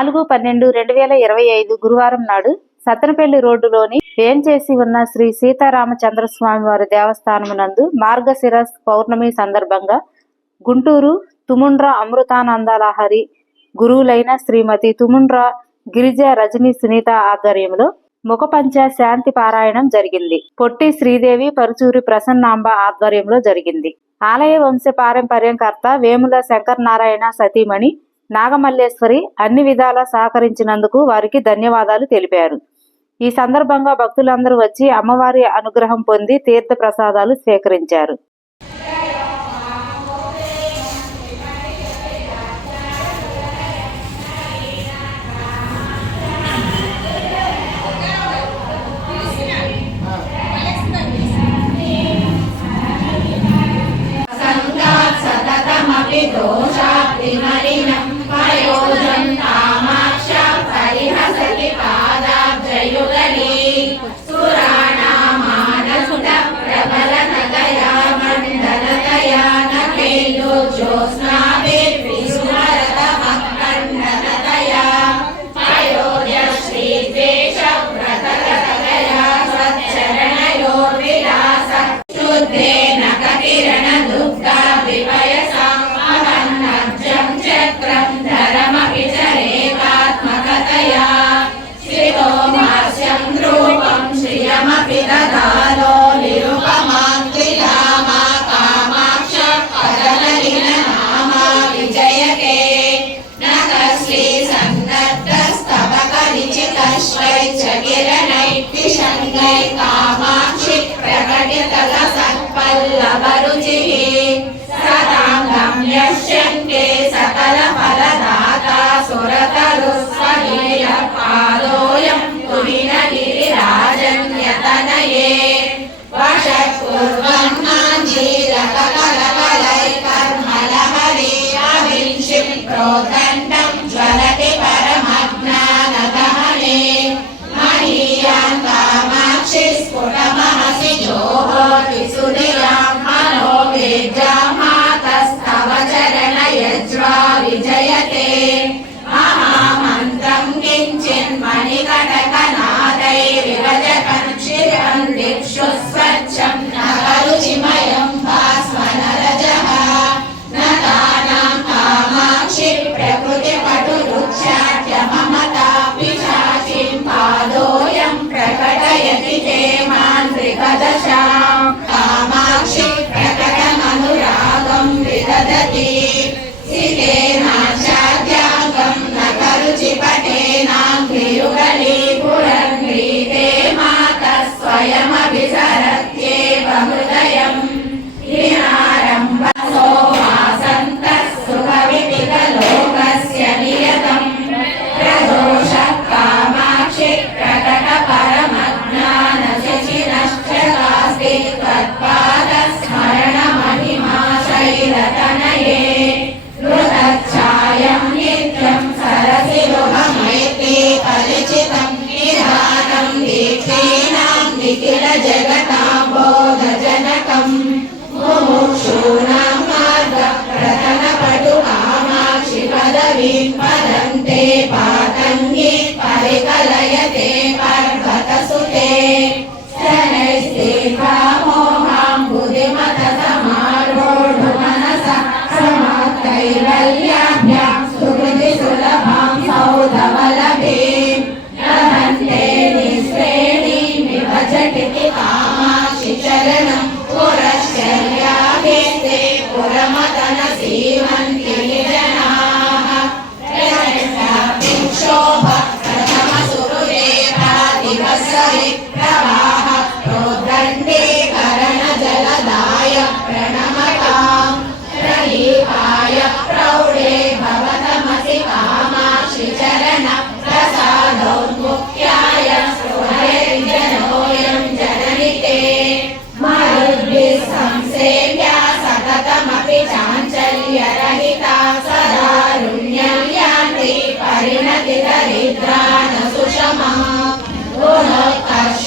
నాలుగు పన్నెండు రెండు వేల ఇరవై ఐదు గురువారం నాడు సత్తనపల్లి రోడ్డులోని వేంచేసి ఉన్న శ్రీ సీతారామచంద్ర స్వామి వారి దేవస్థానమునందు మార్గశిరస్ పౌర్ణమి సందర్భంగా గుంటూరు తుముండ్ర అమృతానందలహరి గురువులైన శ్రీమతి తుముండ్ర గిరిజ రజని సునీత ఆధ్వర్యంలో ముఖపంచ శాంతి పారాయణం జరిగింది. పొట్టి శ్రీదేవి పరుచూరి ప్రసన్నాంబ ఆధ్వర్యంలో జరిగింది. ఆలయ వంశ పారంపర్యం కర్త వేముల శంకర్ నారాయణ సతీమణి నాగమల్లేశ్వరి అన్ని విధాలా సహకరించినందుకు వారికి ధన్యవాదాలు తెలిపారు. ఈ సందర్భంగా భక్తులందరూ వచ్చి అమ్మవారి అనుగ్రహం పొంది తీర్థ ప్రసాదాలు స్వీకరించారు. Planeta சுதையா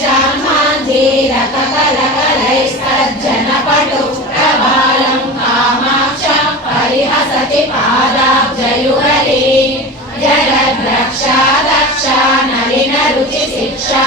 श्यामान्धीरकलकलैस्तज्जनपटु प्रबालम् कामाक्ष परिहसति पादाब्जयुगले जलद्रक्षा दक्षा नलिनरुचिशिक्षा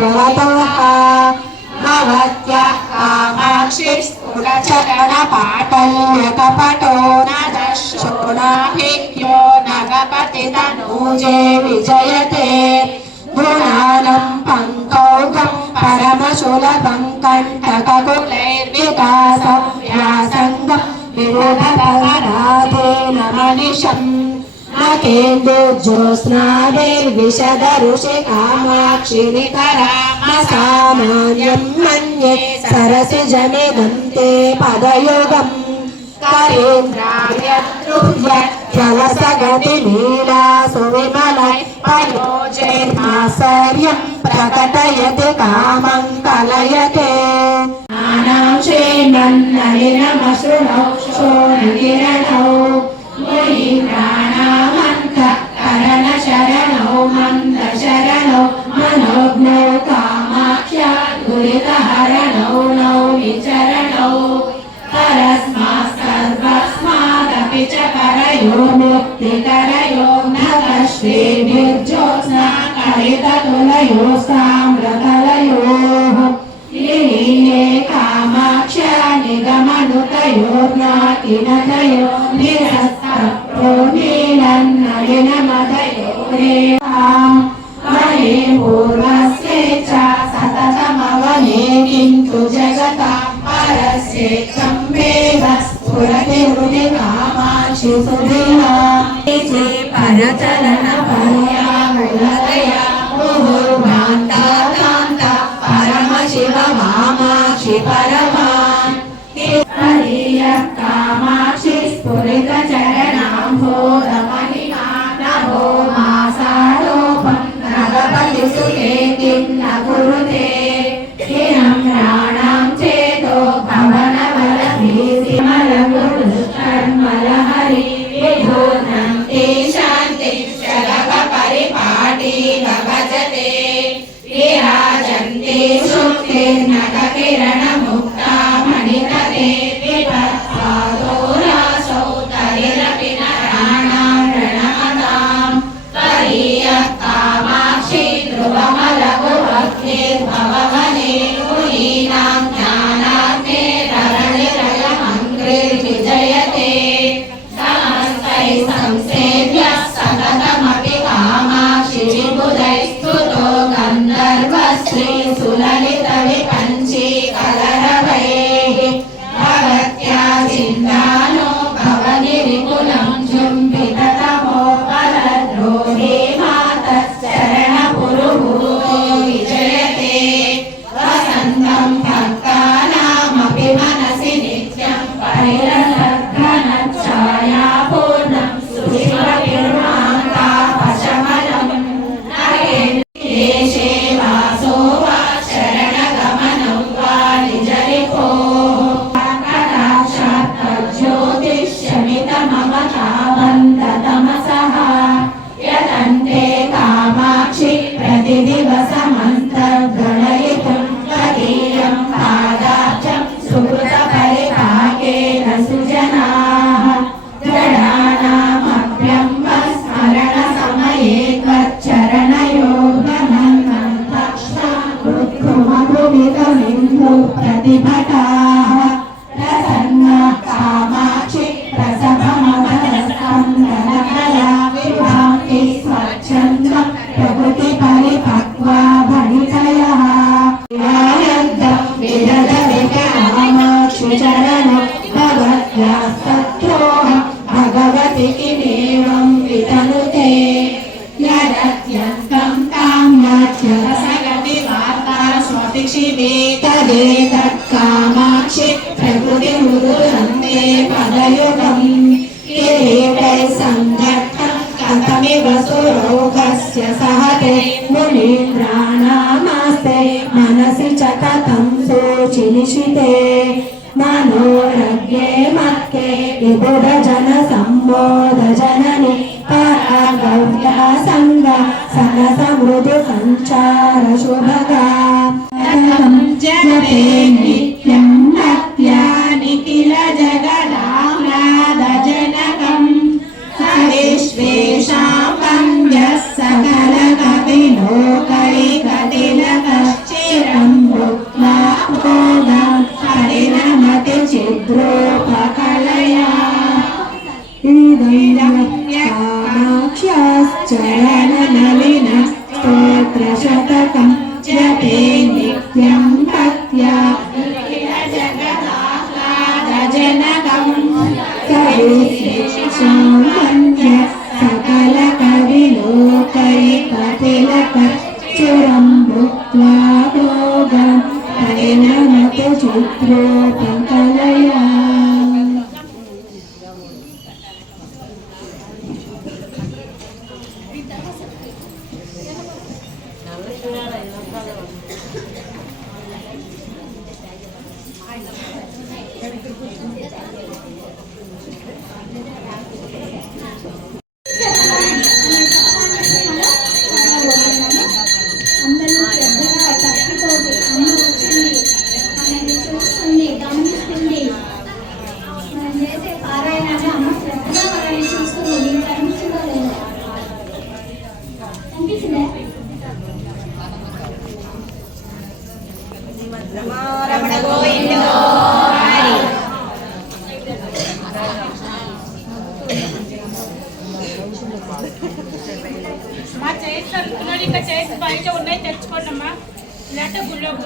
భువతోః భవత్యः కామాక్షి స్ఫురచరణ పాటల్యక పటో నదశోణాభిజ్ఞో నగపతి తనూజే విజయతే వ్యాసంగం విరోధ పరాధేన అఖేందు జ్యోత్స్నాదేర్విశద ఋషి కామాక్షిని కరామ సామాన్యం మన్యే సరసి జమిదంతే పదయుగం కలసగతి నీలా సువిమలై పయోజైర్మాసర్యం ప్రకటయతి కామం కలయతే నానాశేమన్నలినమశృణౌ శోణగిరణౌ మునీనా शरणो मन्दशरणो मनोज्ञो कामाख्याद्गुरितहरणौ नौ विचरणौ परस्मात् सर्वस्मादपि च परयो मुक्तिकरयो नश्रीभिर्ज्योत्स्ना कलिततुलयोस्ताम्रकलयोः लिलीये कामाक्ष्या निगमनुतयोर्नातिनतयो निरस् पूर्वस्य च सततमवलेकिन्तु जगता परस्येकं वेद स्फुरति हृदि कामाक्षि सुधिना परचलन पर्यावृणतया मुहुर्भान्ता कान्ता परमशिव मामाक्षि परमा हरियः వికమిందు ప్రతిభటా ప్రసన్న కామా वसुरोगस्य सहते मुनीन्द्राणामास्ते मनसि च कथं सूचिनिशिते मनोरज्ञे मत्के विबुधजनसम्बोधजननि परागव्या सङ्ग सनसमृदु सञ्चारशुभगा जपे नित्यम्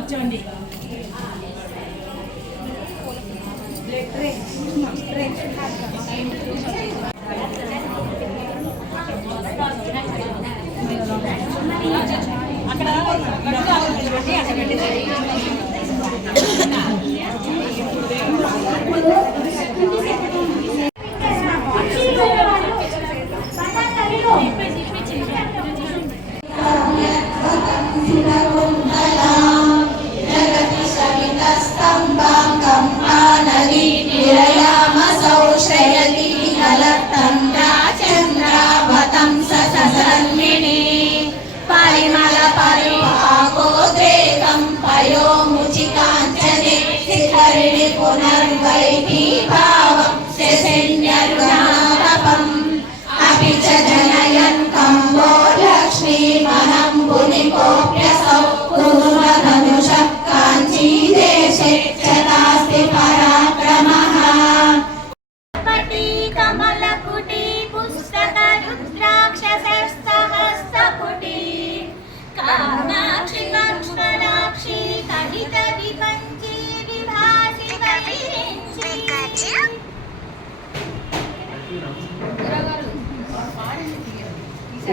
叫你。了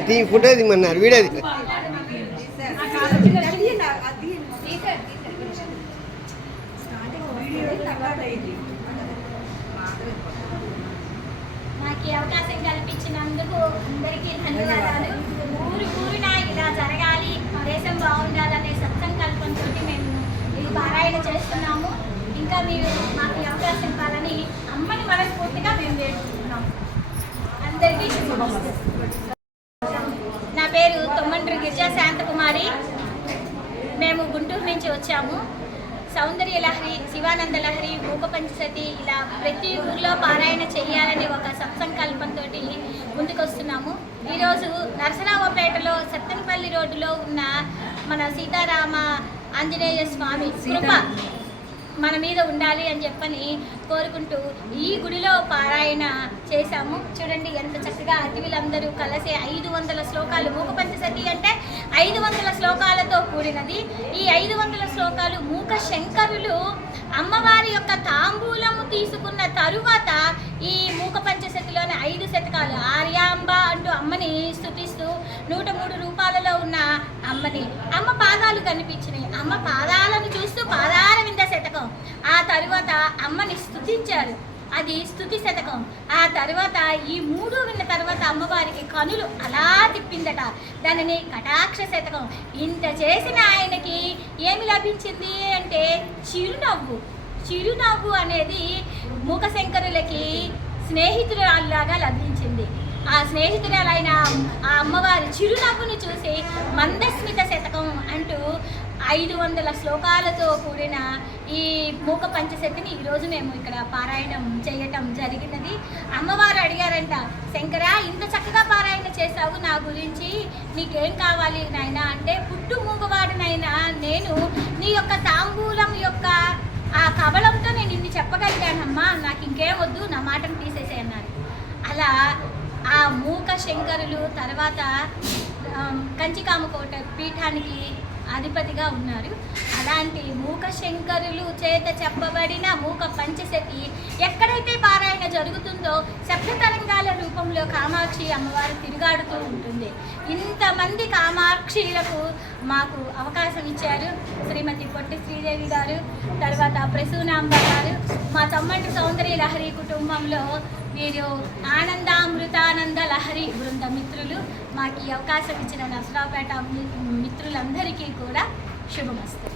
తీ ఫోటో దిమ్మన్నారు వీడియో నాకు అవకాశం కల్పించినందుకు అందరికీ ధన్యవాదాలు. ఊరు ఊరిన ఇలా జరగాలి దేశం బాగుండాలనే సత్సంకల్పంతో మేము ఈ పారాయణ చేస్తున్నాము. ఇంకా మీరు మాకు అవకాశం ఇవ్వాలని అమ్మని మనస్ఫూర్తిగా మేము వేడుకుంటున్నాం అందరికీ శుభమస్తు. నా పేరు తొమ్మండ్రి గిరిజా శాంతకుమారి మేము గుంటూరు నుంచి వచ్చాము సౌందర్య లహరి శివానంద లహరి మూక పంచసతి ఇలా ప్రతి ఊర్లో పారాయణ చేయాలనే ఒక సత్సంకల్పంతో ముందుకొస్తున్నాము. ఈరోజు నరసరావుపేటలో సత్తెనపల్లి రోడ్డులో ఉన్న మన సీతారామ ఆంజనేయ స్వామి కృప. మన మీద ఉండాలి అని చెప్పని కోరుకుంటూ ఈ గుడిలో పారాయణ చేశాము. చూడండి ఎంత చక్కగా అతిథులందరూ కలిసి ఐదు వందల శ్లోకాలు మూకపంచ పంచసతి అంటే ఐదు వందల శ్లోకాలతో కూడినది. ఈ ఐదు వందల శ్లోకాలు మూక శంకరులు అమ్మవారి యొక్క తాంబూలము తీసుకున్న తరువాత ఈ మూక పంచశతిలోని ఐదు శతకాలు ఆర్యాంబ అంటూ అమ్మని స్థుతిస్తూ నూట మూడు రూపాలలో ఉన్న అమ్మని అమ్మ పాదాలు కనిపించినాయి. అమ్మ పాదాలను చూస్తూ పాదాల వింద శతకం. ఆ తరువాత అమ్మని స్థుతించారు అది స్థుతి శతకం. ఆ తర్వాత ఈ మూడు విన్న తర్వాత అమ్మవారికి కనులు అలా తిప్పిందట. దానిని కటాక్ష శతకం. ఇంత చేసిన ఆయనకి ఏమి లభించింది అంటే చిరునవ్వు. చిరునవ్వు అనేది మూకశంకరులకి స్నేహితురాలులాగా లభించింది. ఆ స్నేహితురాలైన ఆ అమ్మవారి చిరునవ్వును చూసి మందస్మిత శతకం అంటూ ఐదు వందల శ్లోకాలతో కూడిన ఈ మూక పంచశతిని ఈరోజు మేము ఇక్కడ పారాయణం చేయటం జరిగినది. అమ్మవారు అడిగారంట శంకర ఇంత చక్కగా పారాయణ చేశావు నా గురించి నీకేం కావాలి నాయన? అంటే పుట్టు మూగవాడినైనా నేను నీ యొక్క తాంబూలం యొక్క ఆ కబలంతో నేను ఇన్ని చెప్పగలిగానమ్మా నాకు ఇంకేం వద్దు నా మాటను తీసేసే అన్నారు. అలా ఆ మూక శంకరులు తర్వాత కంచికామ కంచికామకోట పీఠానికి అధిపతిగా ఉన్నారు. అలాంటి మూక శంకరులు చేత చెప్పబడిన మూక పంచశతి ఎక్కడైతే పారాయణ జరుగుతుందో శబ్దతరంగాల రూపంలో కామాక్షి అమ్మవారు తిరుగాడుతూ ఉంటుంది. ఇంతమంది కామాక్షిలకు మాకు అవకాశం ఇచ్చారు శ్రీమతి పొట్టి శ్రీదేవి గారు తర్వాత ప్రసూనాంబ గారు. మా తమ్మంటి సౌందర్య లహరి కుటుంబంలో మీరు ఆనందామృతానంద లహరి బృంద మిత్రులు మాకు ఈ అవకాశం ఇచ్చిన నసరాపేట మిత్రులందరికీ కూడా శుభమస్తు.